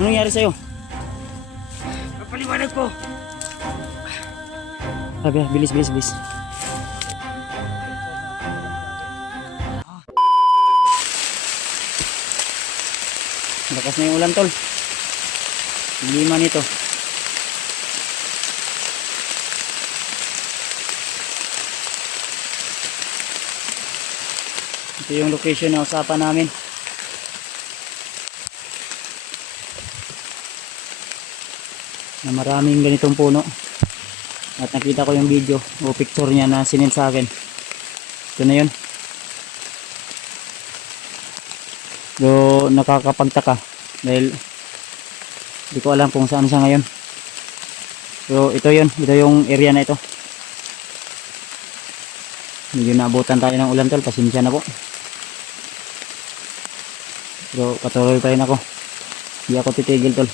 Anong nangyari sa'yo? Papaliwanag ko. Sabi, bilis, bilis, bilis. Lakas na yung ulan, tol. Lima nito. Ito yung location na usapan namin. Na maraming ganitong puno. At nakita ko yung video o picture niya na sinend sa akin. Ito na yun. So nakakapagtaka dahil hindi ko alam kung saan siya ngayon. So ito yun, ito yung area na ito. Medyo naabutan tayo ng ulan, tol, pasensya na po. Pero patuloy pa rin ako. Hindi ako titigil, tol.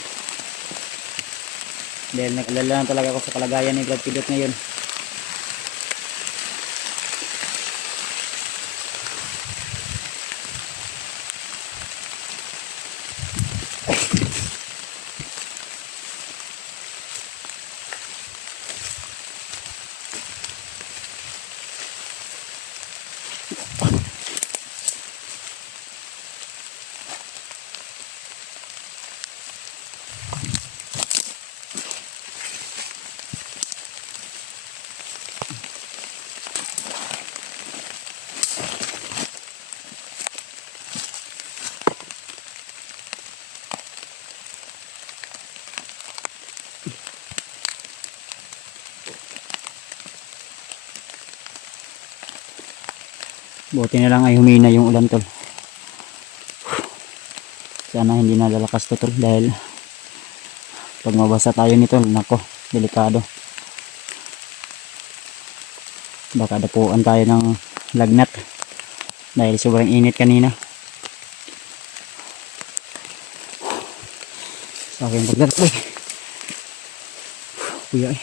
Dahil nag-alala na talaga ako sa kalagayan ni Brad Pidot ngayon. Buti na lang ay humina yung ulan, tol. Sana hindi na lalakas to, tol, dahil pag mabasa tayo nito, nako, delikado. Baka dapuan tayo ng lagnat dahil sobrang init kanina. Sa aking paglalakbay. Kuya eh.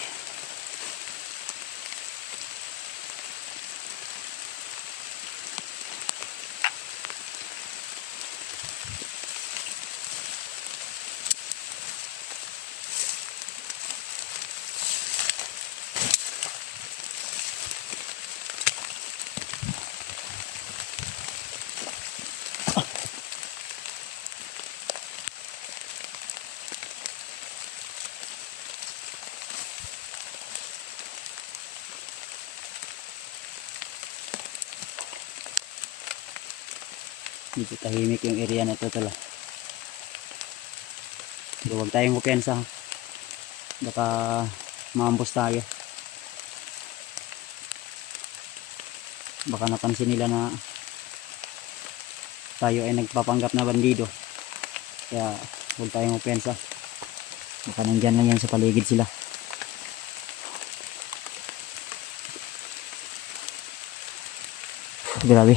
Dito tahimik yung area na ito, tol. Pero huwag tayong kupiyansa. Baka maambos tayo. Baka napansin nila na tayo ay nagpapanggap na bandido. Kaya huwag tayong kupiyansa. Baka nandyan lang yan sa paligid sila. Grabe.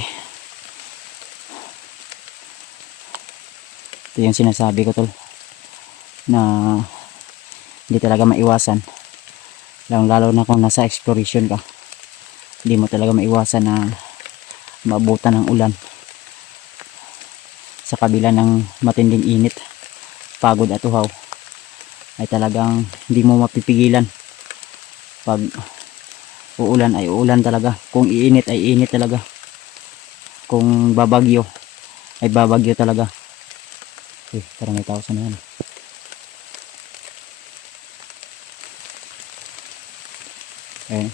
Ito yung sinasabi ko, tol, na hindi talaga maiwasan, lalo na kung nasa exploration ka. Hindi mo talaga maiwasan na maabutan ng ulan sa kabila ng matinding init, pagod at uhaw. Ay talagang hindi mo mapipigilan. Pag uulan ay uulan talaga, kung iinit ay init talaga, kung babagyo ay babagyo talaga. Parang may tao sa naman. Eh,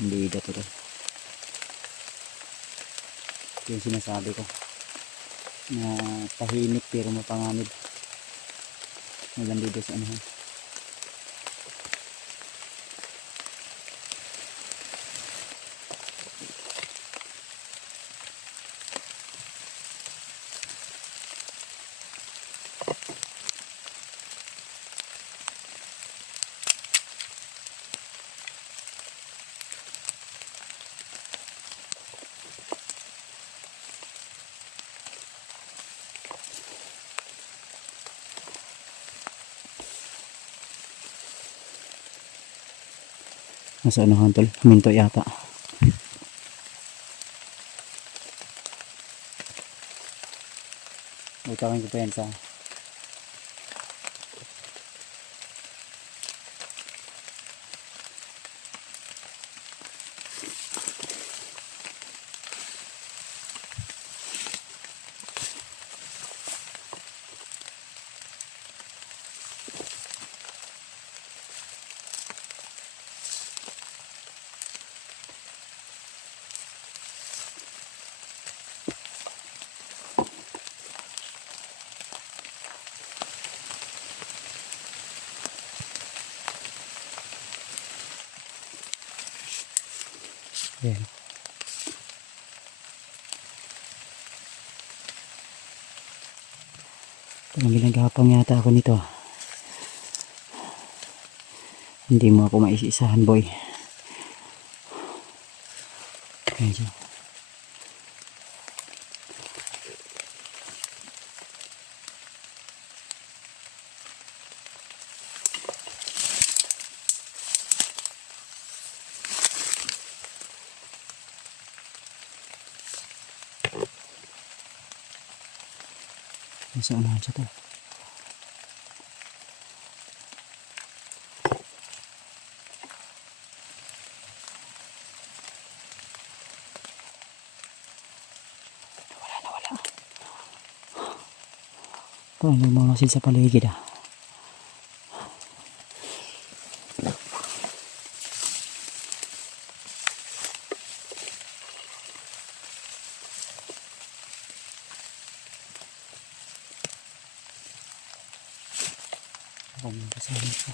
hindi dito to. Yung sinasabi ko na tahimik pero mapanganib. Maganda dito sa ano. Nasa ano, tol? Minto yata. Ikawin ko pa yan sa yan. Parang ginagapang yata ako nito. Hindi mo ako maisisahan, boy. Medyo. Nasa unahan siya to. Parang may mga masil sa paligid ah. Ang kasama ko.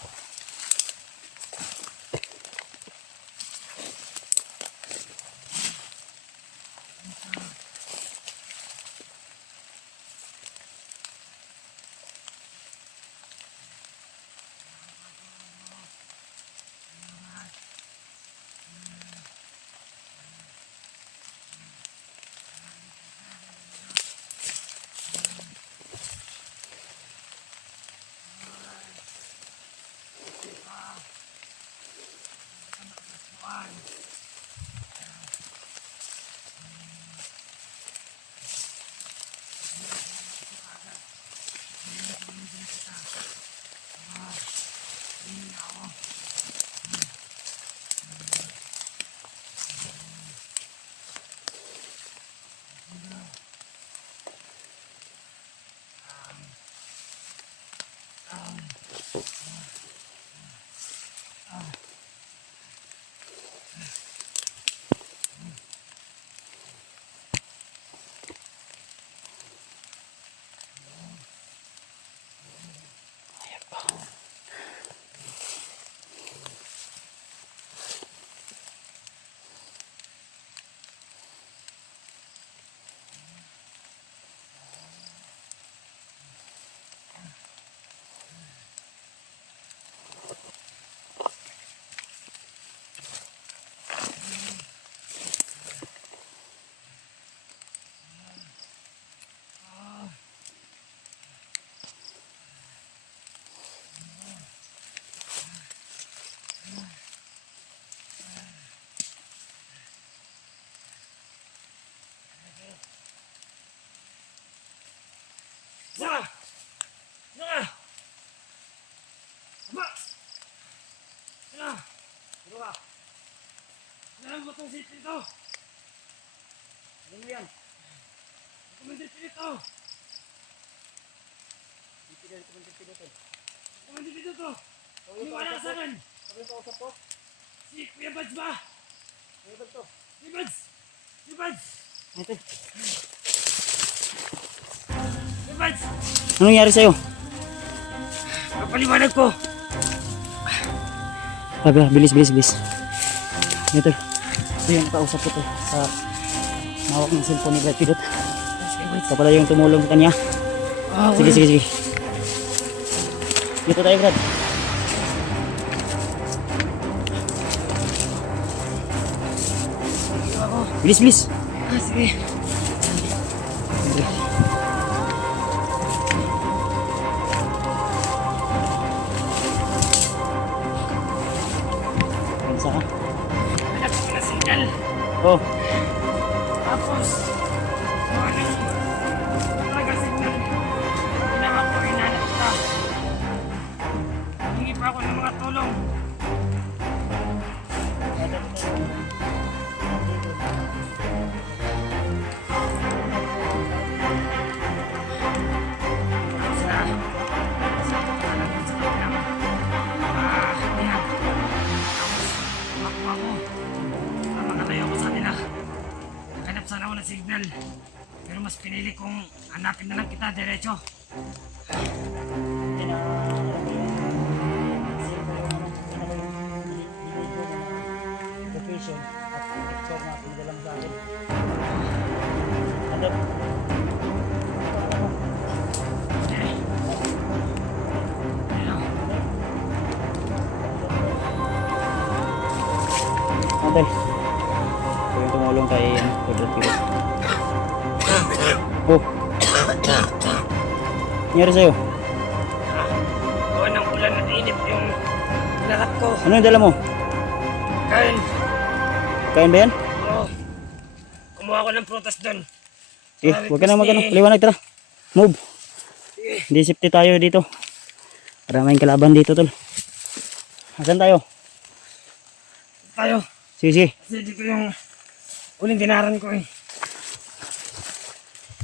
Ano itong sipin ito? Ano mo yan? Kumandir pinito! Kumandir pinito! Ano wala ka sa akin? Ano ito usap ko? Si Kuya Bads ba? Kuya Bads to? Si Bads! Si Bads! Ito. Si Bads! Anong nangyari sa'yo? Kapaliwanag ko! Sabi, bilis. Ito. Ito yung nakausap ko to sa mawak ng cellphone ni Brad Pidot. Ito pala yung tumulong sa kanya. Sige. Dito tayo, Brad. Bilis. Sige. Isa ka. Anak ko na signal. Oh, Tapos, talaga signal. sarili kong hanapin na lang kita diretso. Hindi na, alam mo yung, save ko yung, video na location at picture na pinadala mo sa akin. Andun. Okay. Ayun. Andun. Ito yung tumulong kay Kudrat Kilo. Oh. Nangyari sa'yo? Gawa ng ulan at inip yung lahat ko. Ano yung dala mo? Kain. Kain ba yan? Oo. Kumuha ko ng prutas doon. Eh, huwag ka na magano. Liwanag, tara. Move. Hindi safety tayo dito. Maraming kalaban dito, tol. Asan tayo? Tayo. Sige, sige. Kasi dito yung uling dinaran ko eh.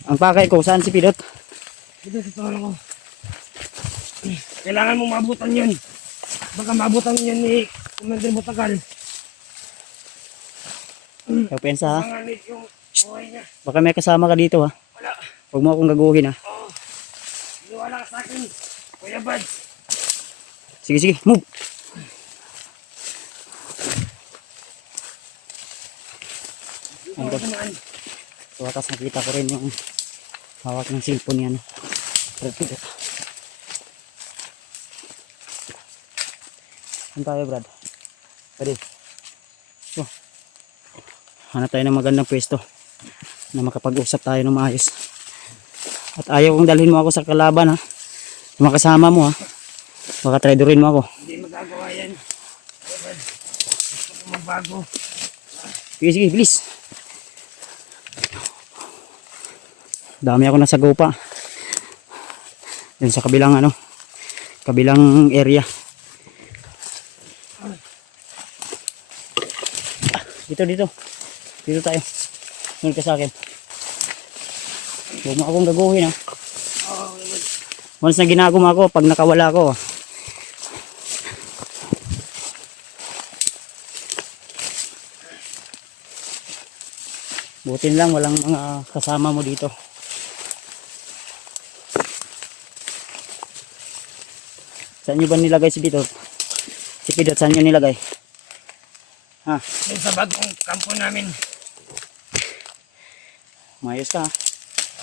Ang pakay ko, saan si Pidot? Dito sa tono ko. Kailangan mo mabutan yun. Baka mabutan yun ni Commander Butagal. Kapensa ha. Panganib yung buhay niya. Baka may kasama ka dito ha. Wala. Huwag mo akong gaguhin ha. Oo. Iwala ka sa akin. Kuya Buds. Sige, sige. Move. Ito ako naman. So, atas nakita ko rin yung hawak ng cellphone yan. Brad Pidot. Saan tayo, Brad? Pwede. So, hanap tayo ng magandang pwesto na makapag-usap tayo ng maayos. At ayaw kong dalhin mo ako sa kalaban ha. Yung makasama mo ha. Baka traderin mo ako. Hindi magagawa yan. Kuya Buds. Gusto ko magbago. Sige, sige, bilis. Dami ako nasa pa. Yan sa kabilang ano, kabilang area. Dito, dito. Dito tayo. Sunod ka sa akin. Huwag mo akong gaguhin ha. Oo, Kuya Buds. Once na ginaguma ako, pag nakawala ako. Butin lang, walang mga kasama mo dito. Saan nyo ba nilagay si Pidot? Si Pidot, saan nyo nilagay? Ha? Dun sa bagong kampo namin. Mayos ka ha?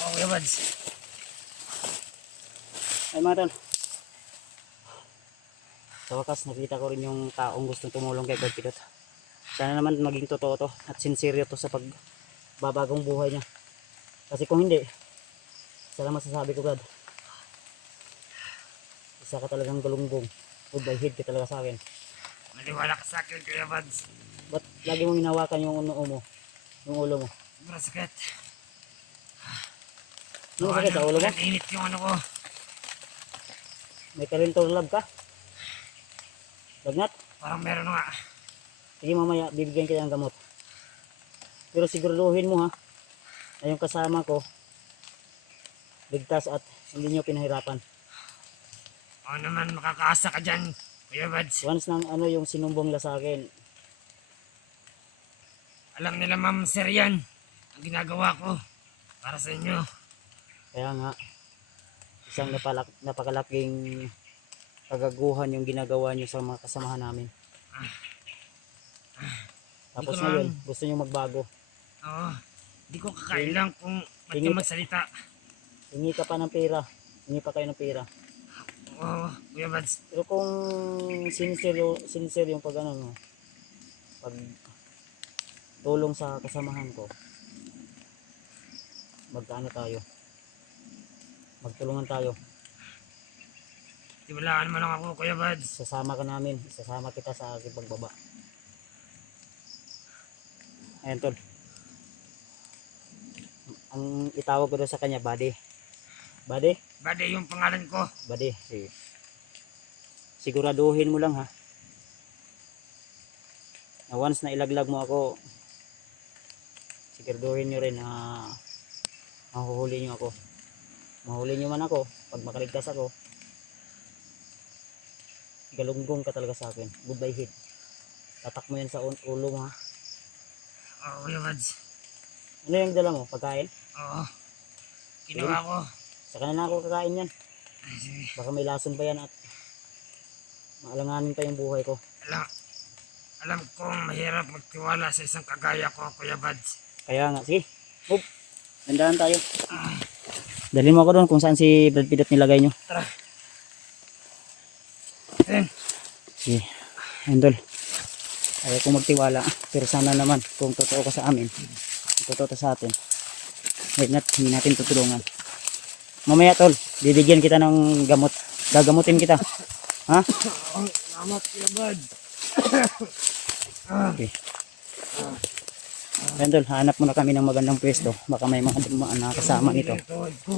Oo, Kuya Buds. Ay mga tol. Sa wakas nakita ko rin yung taong gustong tumulong kay Brad Pidot. Sana naman maging totoo to at sincere to sa pagbabagong buhay niya. Kasi kung hindi, isa lang masasabi ko, Brad. Isa ka talagang galunggong. Goodbye head ka talaga sa akin. Maliwala ka sa akin, Kuya Buds. Ba't lagi mong hinawakan yung noo mo? Yung ulo mo? Sobrang sakit. Yung sakit sa ulo mo? Init yung ano ko. May karintor lab ka? Lagnat? Parang meron nga. Sige mamaya, bibigyan kita ng gamot. Pero siguraduhin mo ha, na yung kasama ko, ligtas at hindi nyo pinahirapan. Oo naman, makakaasa ka dyan, Kuya Buds. Once nang ano yung sinumbong nila sa akin, Alam nila, Ma'am Sir, yan ang ginagawa ko para sa inyo. kaya nga, isang napakalaking kagaguhan yung ginagawa nyo sa mga kasamahan namin. Tapos Hindi ko ngayon, naman- gusto nyo magbago. Oo, hindi ko kakailang kung ba't Tingin- ka magsalita. Hingi ka pa ng pera, hingi pa kayo ng pera. Oo, Kuya Buds. Pero kung sincere yung pag ano, no, pag tulong sa kasamahan ko, magkaano tayo, magtulungan tayo, Tiwalaan mo lang ako, Kuya Buds. sasama ka namin, sasama kita sa aking pagbaba. Ayan tol, ang itawag ko doon sa kanya, buddy. Buddy? Bade yung pangalan ko. Buddy, sige. Siguraduhin mo lang ha, na once na ilaglag mo ako, siguraduhin nyo rin na mahuhuli nyo ako. Mahuli nyo man ako, pag makaligtas ako, galunggong ka talaga sa akin. Goodbye head. Tatak mo yan sa ulo mo ha. Oo, Kuya Buds. Ano yung dala mo? Pagkain? Oo. Kinuha ko. Saka na ako kakain yan. Ay, sige. Baka may lason pa yan at maalanganin pa yung buhay ko. Alam kong mahirap magtiwala sa isang kagaya ko, Kuya Bads. Kaya nga, sige. Move. Dandahan tayo. Dalhin mo ako doon kung saan si Brad Pitt nilagay nyo. Tara. Then, Sige. Ayun tol. Ayaw kong magtiwala. Pero sana naman kung totoo ka sa amin. Kung totoo ka sa atin. Wait not, hindi natin tutulungan. Mamaya tol, bibigyan kita ng gamot. Gagamutin kita. Ha? salamat, Kuya Bads. Okay. Ayun tol, hanap muna kami ng magandang pwesto. Baka may mga dumaan na kasama nito. Tuhod ko.